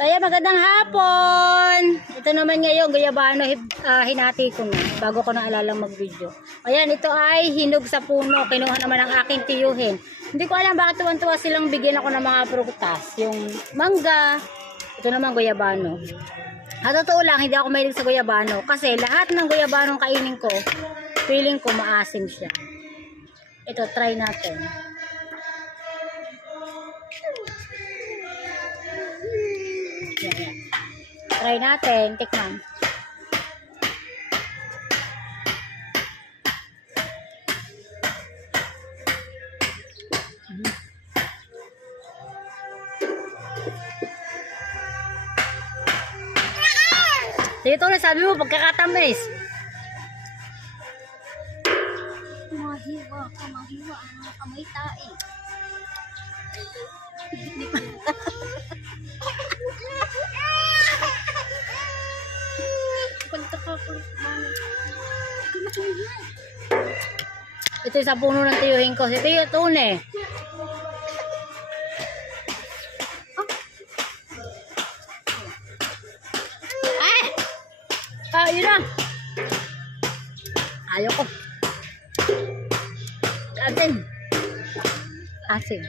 So ayan, magandang hapon. Ito naman ngayon, guyabano, hinati ko na bago ko na alalang mag-video. Ayan, ito ay hinog sa puno. Kinuha naman ang aking tiyuhin. Hindi ko alam bakit tuwan-tuwa silang bigyan ako ng mga prutas. Yung mangga, ito naman guyabano. At totoo lang, hindi ako mahilig sa guyabano. Kasi lahat ng guyabanong kainin ko, feeling ko maasim siya. Ito, try natin. Yan. Try natin, tikman. Dito na sabi mo, pagkakatamis. Mahiwa ka, mahiwa ang mga kamay tae. Pagkakakulit mo. Ito yung sa puno ng tiyuhin ko. Ito yung tune. Yun na. Ayoko. Asin. Asin.